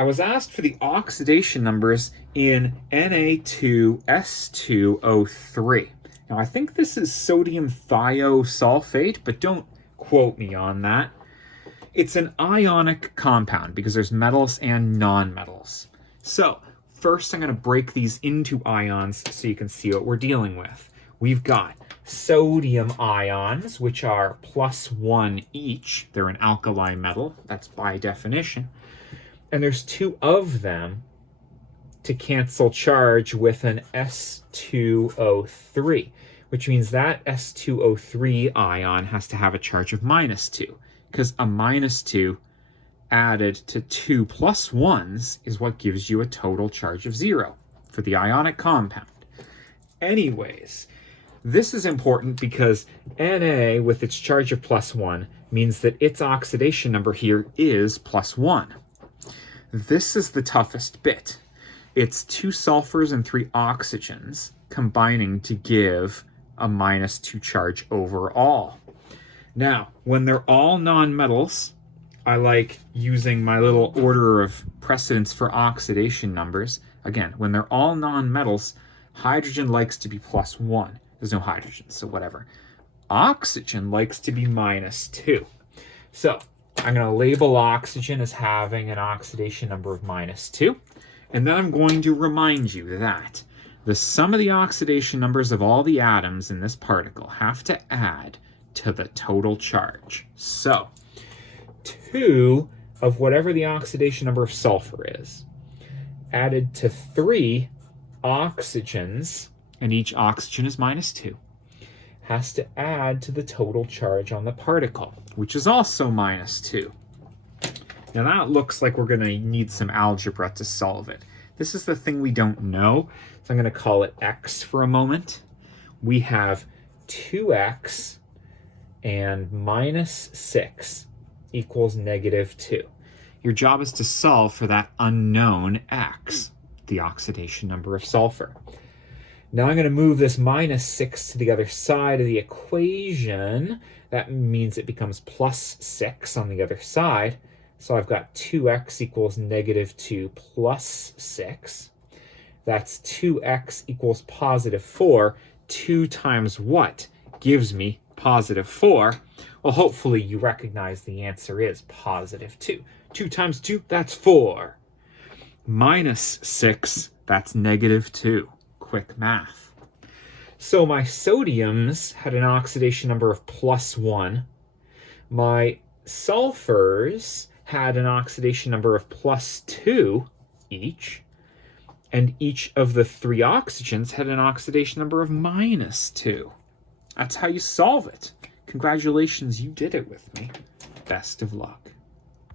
I was asked for the oxidation numbers in Na2S2O3. Now, I think this is sodium thiosulfate, but don't quote me on that. It's an ionic compound because there's metals and nonmetals. So, first I'm going to break these into ions so you can see what we're dealing with. We've got sodium ions, which are +1 each. They're an alkali metal. That's by definition. And there's 2 of them to cancel charge with an S2O3, which means that S2O3 ion has to have a charge of -2, because a -2 added to 2 plus 1s is what gives you a total charge of 0 for the ionic compound. Anyways, this is important because Na with its charge of +1 means that its oxidation number here is +1. This is the toughest bit. It's 2 sulfurs and 3 oxygens combining to give a -2 charge overall. Now, when they're all nonmetals, I like using my little order of precedence for oxidation numbers. Again, when they're all nonmetals, hydrogen likes to be +1. There's no hydrogen, so whatever. Oxygen likes to be -2. So I'm going to label oxygen as having an oxidation number of -2. And then I'm going to remind you that the sum of the oxidation numbers of all the atoms in this particle have to add to the total charge. So 2 of whatever the oxidation number of sulfur is, added to 3 oxygens, and each oxygen is -2, has to add to the total charge on the particle, which is also -2. Now that looks like we're going to need some algebra to solve it. This is the thing we don't know, so I'm going to call it x for a moment. We have 2x and -6 equals -2. Your job is to solve for that unknown x, the oxidation number of sulfur. Now I'm going to move this -6 to the other side of the equation. That means it becomes +6 on the other side. So I've got 2x equals -2 plus 6. That's 2x equals +4. 2 times what gives me +4? Well, hopefully you recognize the answer is +2. 2 times 2, that's 4. -6, that's -2. Quick math. So my sodiums had an oxidation number of +1. My sulfurs had an oxidation number of +2 each. And each of the 3 oxygens had an oxidation number of -2. That's how you solve it. Congratulations, you did it with me. Best of luck.